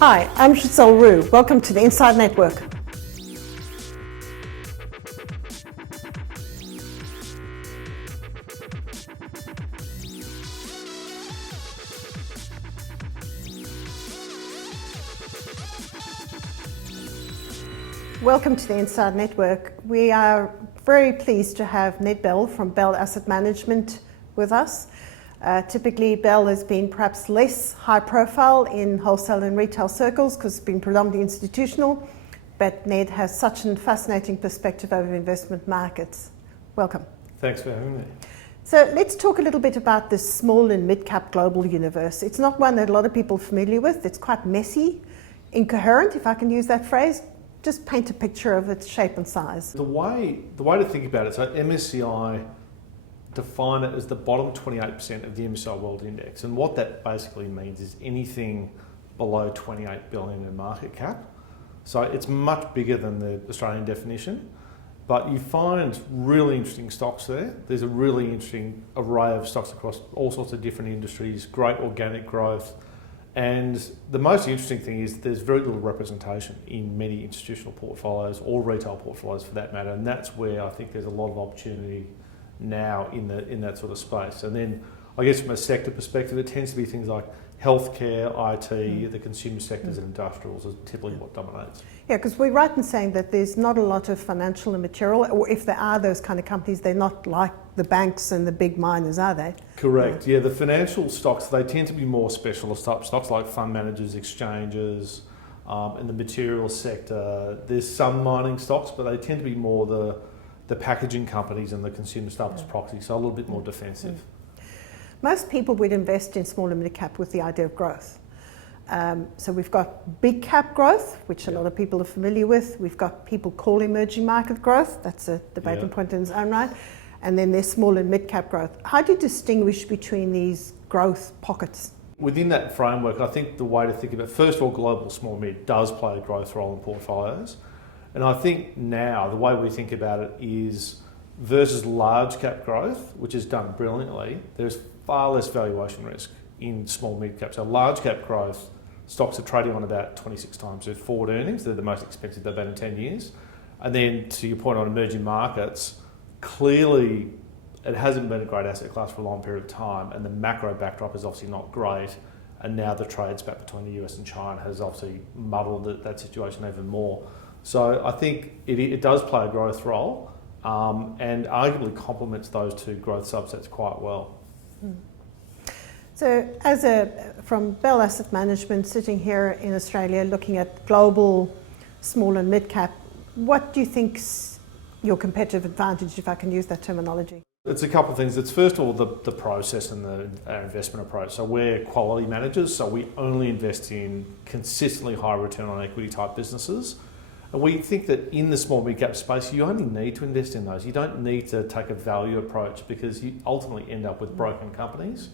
Hi, I'm Giselle Roux. Welcome to the Inside Network. Welcome to the Inside Network. We are very pleased to have Ned Bell from Bell Asset Management with us. Typically, Bell has been perhaps less high profile in wholesale and retail circles because it's been predominantly institutional, but Ned has such a fascinating perspective over investment markets. Welcome. Thanks for having me. So let's talk a little bit about this small and mid-cap global universe. It's not one that a lot of people are familiar with. It's quite messy, incoherent, if I can use that phrase. Just paint a picture of its shape and size. The way to think about it, so MSCI define it as the bottom 28% of the MSCI World Index, and what that basically means is anything below 28 billion in market cap. So it's much bigger than the Australian definition, but you find really interesting stocks there. There's a really interesting array of stocks across all sorts of different industries, great organic growth. And the most interesting thing is there's very little representation in many institutional portfolios or retail portfolios for that matter, and that's where I think there's a lot of opportunity now in that sort of space. And then I guess from a sector perspective, it tends to be things like healthcare, IT, the consumer sectors and industrials is typically what dominates. Yeah, because we're right in saying that there's not a lot of financial and material, or if there are those kind of companies, they're not like the banks and the big miners, are they? Correct, yeah, the financial stocks, they tend to be more specialist type stocks like fund managers, exchanges, in the materials sector. There's some mining stocks, but they tend to be more the packaging companies and the consumer stuff as proxy, so a little bit more defensive. Most people would invest in small and mid cap with the idea of growth. So we've got big cap growth, which a lot of people are familiar with. We've got people call emerging market growth. That's a debating point in its own right. And then there's small and mid cap growth. How do you distinguish between these growth pockets? Within that framework, I think the way to think of it, first of all, global small mid does play a growth role in portfolios. And I think now the way we think about it is versus large cap growth, which is done brilliantly, there's far less valuation risk in small mid cap. So large cap growth, stocks are trading on about 26 times their forward earnings. They're the most expensive they've been in 10 years. And then to your point on emerging markets, clearly it hasn't been a great asset class for a long period of time, and the macro backdrop is obviously not great. And now the trade spat between the US and China has obviously muddled that situation even more. So I think it does play a growth role and arguably complements those two growth subsets quite well. So from Bell Asset Management, sitting here in Australia looking at global small and mid cap, what do you think's your competitive advantage, if I can use that terminology? It's a couple of things. It's first of all the process and our investment approach. So we're quality managers, so we only invest in consistently high return on equity type businesses. And we think that in the small mid-cap space, you only need to invest in those. You don't need to take a value approach because you ultimately end up with broken companies.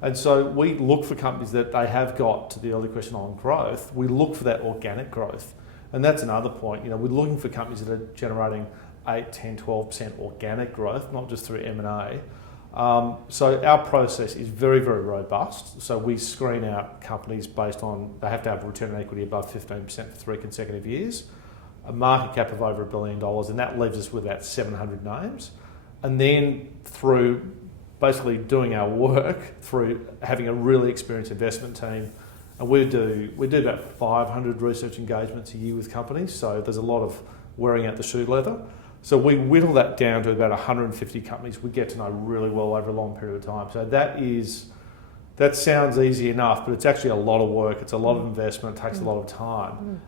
And so we look for companies that they have got, to the earlier question on growth, we look for that organic growth. And that's another point. You know, we're looking for companies that are generating 8, 10, 12% organic growth, not just through M&A. So our process is very, very robust. So we screen out companies based on, they have to have a return on equity above 15% for 3 consecutive years. A market cap of over $1 billion, and that leaves us with about 700 names. And then through basically doing our work, through having a really experienced investment team, and we do about 500 research engagements a year with companies, so there's a lot of wearing out the shoe leather. So we whittle that down to about 150 companies we get to know really well over a long period of time. So that sounds easy enough, but it's actually a lot of work. It's a lot of investment. It takes a lot of time.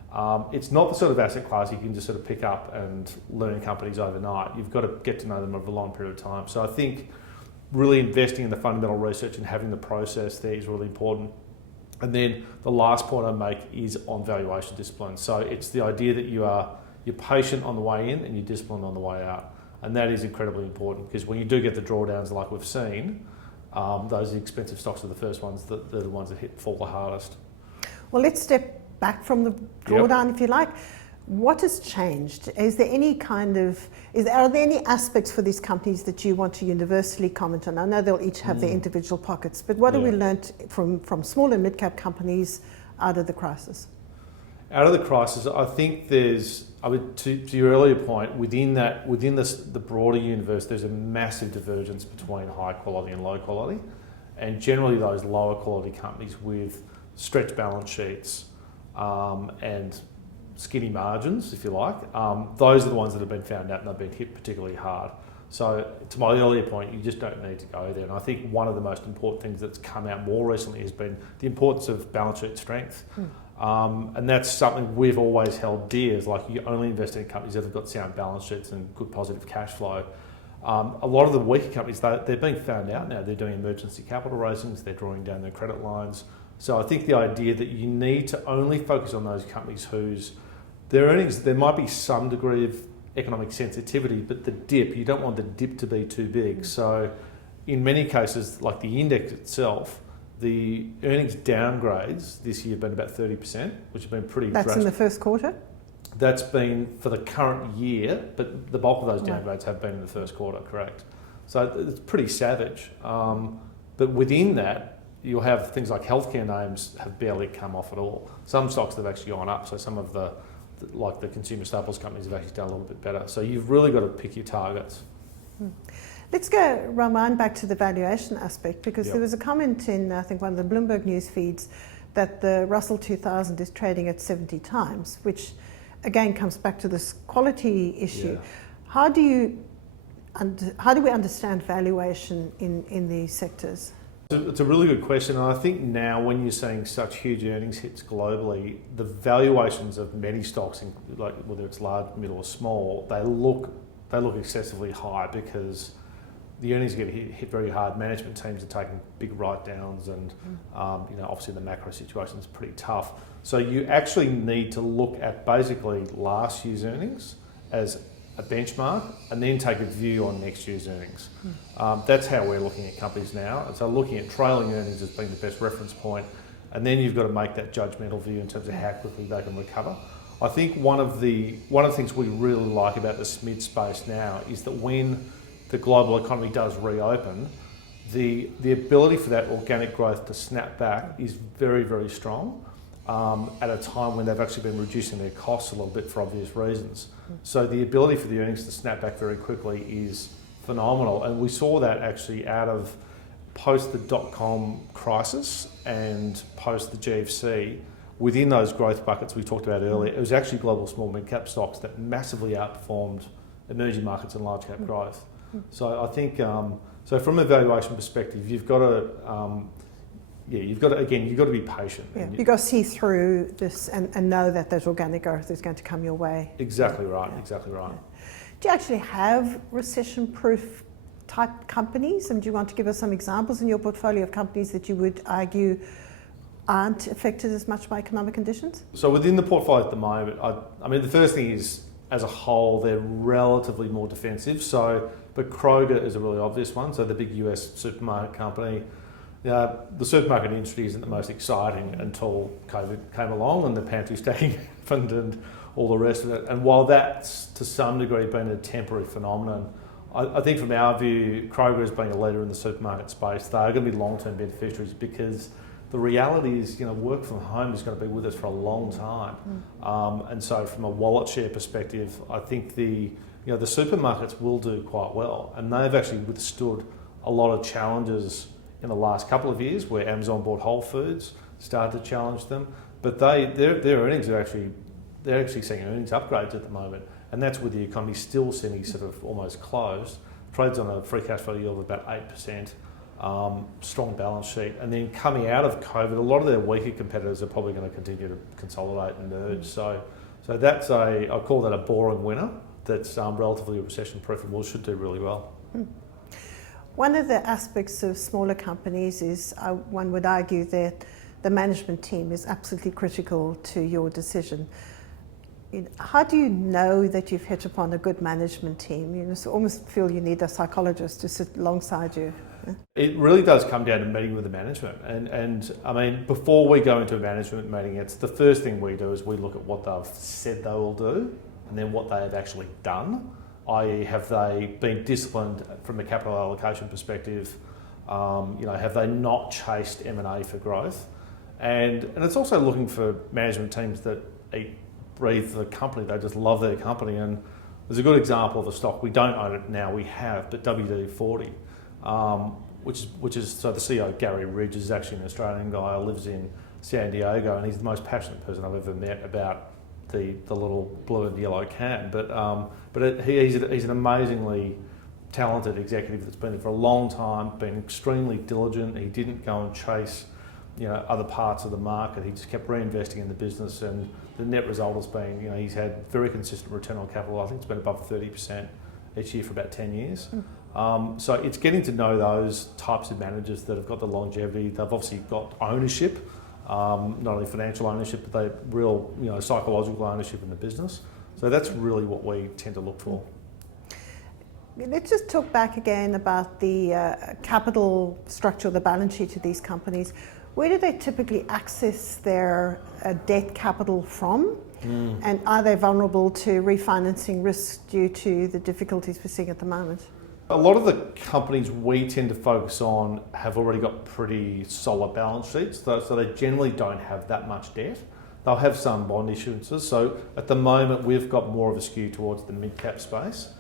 It's not the sort of asset class you can just sort of pick up and learn companies overnight. You've got to get to know them over a long period of time. So I think really investing in the fundamental research and having the process there is really important. And then the last point I make is on valuation discipline. So it's the idea that you're patient on the way in and you're disciplined on the way out. And that is incredibly important because when you do get the drawdowns like we've seen, those expensive stocks are the first ones that they're the ones that fall the hardest. Well, let's step back from the drawdown, if you like. What has changed? Are there any aspects for these companies that you want to universally comment on? I know they'll each have their individual pockets, but what have we learnt from small and mid-cap companies out of the crisis? Out of the crisis, I think to your earlier point, within the broader universe, there's a massive divergence between high quality and low quality. And generally those lower quality companies with stretched balance sheets and skinny margins, if you like, those are the ones that have been found out and they've been hit particularly hard. So to my earlier point, you just don't need to go there. And I think one of the most important things that's come out more recently has been the importance of balance sheet strength. And that's something we've always held dear, is like you only invest in companies that have got sound balance sheets and good positive cash flow. A lot of the weaker companies, they're being found out now. They're doing emergency capital raisings, they're drawing down their credit lines. So I think the idea that you need to only focus on those companies whose their earnings, there might be some degree of economic sensitivity, but the dip, you don't want the dip to be too big. So in many cases, like the index itself, the earnings downgrades this year have been about 30%, which have been pretty drastic. That's in the first quarter? That's been for the current year, but the bulk of those downgrades have been in the first quarter, correct? So it's pretty savage. But within that, you'll have things like healthcare names have barely come off at all. Some stocks have actually gone up, so some of the consumer staples companies have actually done a little bit better. So you've really got to pick your targets. Let's go, Roman, back to the valuation aspect, because Yep. there was a comment in, I think, one of the Bloomberg news feeds that the Russell 2000 is trading at 70 times, which again comes back to this quality issue. Yeah. How do we understand valuation in these sectors? It's a really good question, and I think now when you're seeing such huge earnings hits globally, the valuations of many stocks, like whether it's large, middle, or small, they look excessively high because the earnings get hit very hard. Management teams are taking big write-downs, and obviously the macro situation is pretty tough. So you actually need to look at basically last year's earnings as a benchmark and then take a view on next year's earnings. That's how we're looking at companies now. And so looking at trailing earnings as being the best reference point, and then you've got to make that judgmental view in terms of how quickly they can recover. I think one of the things we really like about the SMID space now is that when the global economy does reopen, the ability for that organic growth to snap back is very, very strong. At a time when they've actually been reducing their costs a little bit for obvious reasons. So the ability for the earnings to snap back very quickly is phenomenal. And we saw that actually out of post the dot-com crisis and post the GFC, within those growth buckets we talked about earlier, it was actually global small mid-cap stocks that massively outperformed emerging markets and large cap growth. So I think, so from a valuation perspective, you've got to be patient. Yeah, you've got to see through this and know that there's organic growth is going to come your way. Exactly right, exactly right. Yeah. Do you actually have recession-proof type companies? And do you want to give us some examples in your portfolio of companies that you would argue aren't affected as much by economic conditions? So within the portfolio at the moment, I mean, the first thing is, as a whole, they're relatively more defensive. But Kroger is a really obvious one. So the big US supermarket company. The supermarket industry isn't the most exciting until COVID came along and the pantry stacking happened and all the rest of it. And while that's to some degree been a temporary phenomenon, I think from our view, Kroger as being a leader in the supermarket space, they're going to be long-term beneficiaries because the reality is, work from home is going to be with us for a long time. And so from a wallet share perspective, I think the supermarkets will do quite well. And they've actually withstood a lot of challenges in the last couple of years where Amazon bought Whole Foods, started to challenge them. But their earnings they're actually seeing earnings upgrades at the moment. And that's with the economy still semi sort of almost closed. Trades on a free cash flow yield of about 8%. Strong balance sheet, and then coming out of COVID, a lot of their weaker competitors are probably going to continue to consolidate and merge. So that's I call that a boring winner. That's relatively recession-proof and should do really well. One of the aspects of smaller companies is one would argue that the management team is absolutely critical to your decision. How do you know that you've hit upon a good management team? You almost feel you need a psychologist to sit alongside you. It really does come down to meeting with the management. And I mean, before we go into a management meeting, it's the first thing we do is we look at what they've said they will do and then what they have actually done, i.e. have they been disciplined from a capital allocation perspective, have they not chased M&A for growth? And it's also looking for management teams that eat, breathe the company. They just love their company. And there's a good example of a stock. We don't own it now, we have, but WD-40, which is, so the CEO, Gary Ridge, is actually an Australian guy who lives in San Diego, and he's the most passionate person I've ever met about the little blue and yellow can. He's an amazingly talented executive that's been there for a long time, been extremely diligent. He didn't go and chase, other parts of the market. He just kept reinvesting in the business, and the net result has been, he's had very consistent return on capital. I think it's been above 30% each year for about 10 years. So it's getting to know those types of managers that have got the longevity. They've obviously got ownership, not only financial ownership, but they real, psychological ownership in the business. So that's really what we tend to look for. Let's just talk back again about the capital structure, the balance sheet of these companies. Where do they typically access their debt capital from? And are they vulnerable to refinancing risks due to the difficulties we're seeing at the moment? A lot of the companies we tend to focus on have already got pretty solid balance sheets, so they generally don't have that much debt. They'll have some bond issuances. So at the moment, we've got more of a skew towards the mid-cap space.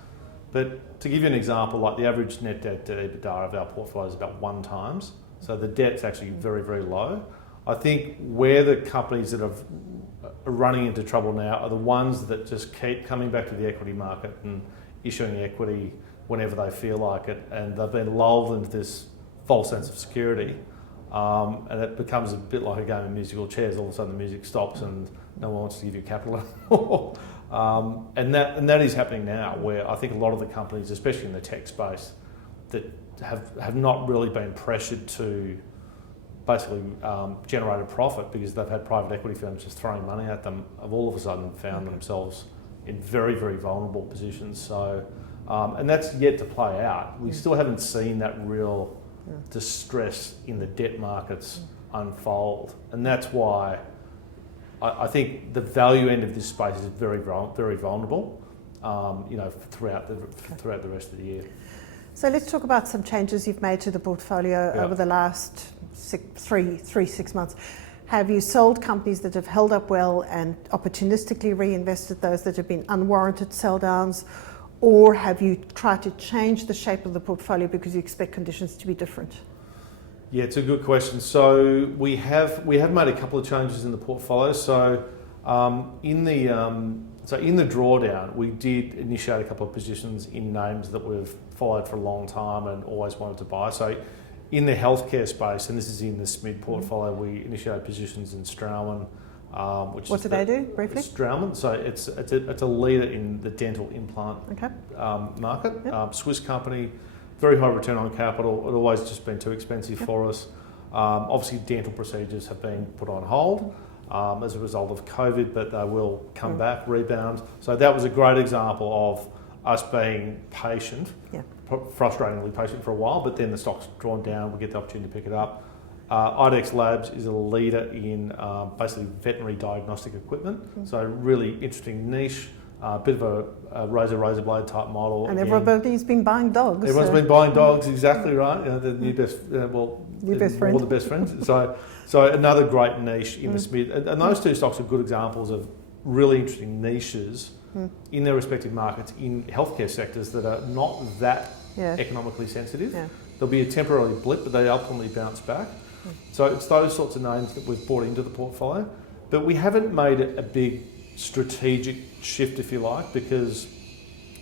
But to give you an example, like the average net debt to EBITDA of our portfolio is about 1 times. So the debt's actually very, very low. I think where the companies that are running into trouble now are the ones that just keep coming back to the equity market and issuing equity whenever they feel like it. And they've been lulled into this false sense of security. And it becomes a bit like a game of musical chairs. All of a sudden the music stops and no one wants to give you capital anymore. And that is happening now, where I think a lot of the companies, especially in the tech space, that have not really been pressured to basically generate a profit because they've had private equity firms just throwing money at them, have all of a sudden found themselves in very, very vulnerable positions. So, and that's yet to play out. We still haven't seen that real distress in the debt markets unfold, and that's why I think the value end of this space is very, very vulnerable, throughout the rest of the year. So let's talk about some changes you've made to the portfolio over the last 6 months. Have you sold companies that have held up well and opportunistically reinvested those that have been unwarranted sell downs? Or have you tried to change the shape of the portfolio because you expect conditions to be different? Yeah, it's a good question. So we have made a couple of changes in the portfolio. So in the drawdown, we did initiate a couple of positions in names that we've followed for a long time and always wanted to buy. So in the healthcare space, and this is in the SMID portfolio, we initiated positions in Straumann. What do they do, briefly? Straumann. So it's a leader in the dental implant market. Yep. Swiss company, very high return on capital. It always just been too expensive for us. Obviously, dental procedures have been put on hold as a result of COVID, but they will come back, rebound. So that was a great example of us being patient, frustratingly patient for a while, but then the stock's drawn down, we get the opportunity to pick it up. INDepth Labs is a leader in basically veterinary diagnostic equipment, so really interesting niche, bit of a razor blade type model. And everybody's been buying dogs. Everyone's been buying dogs, exactly right. The new best, new best friend. All the best friends. So another great niche in the SMID, and those two stocks are good examples of really interesting niches in their respective markets in healthcare sectors that are not that economically sensitive. Yeah. There'll be a temporary blip, but they ultimately bounce back. So it's those sorts of names that we've brought into the portfolio, but we haven't made a big strategic shift, if you like, because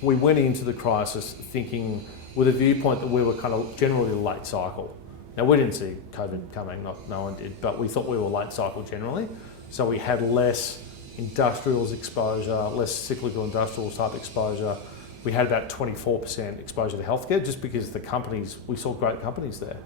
we went into the crisis thinking with a viewpoint that we were kind of generally late cycle. Now, we didn't see COVID coming, no one did, but we thought we were late cycle generally. So we had less industrials exposure, less cyclical industrials type exposure. We had about 24% exposure to healthcare just because the companies, we saw great companies there.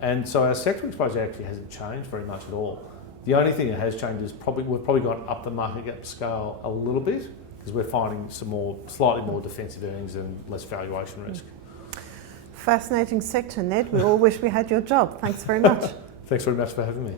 And so our sector exposure actually hasn't changed very much at all. The only thing that has changed is we've probably gone up the market cap scale a little bit because we're finding slightly more defensive earnings and less valuation risk. Fascinating sector, Ned. We all wish we had your job. Thanks very much. Thanks very much for having me.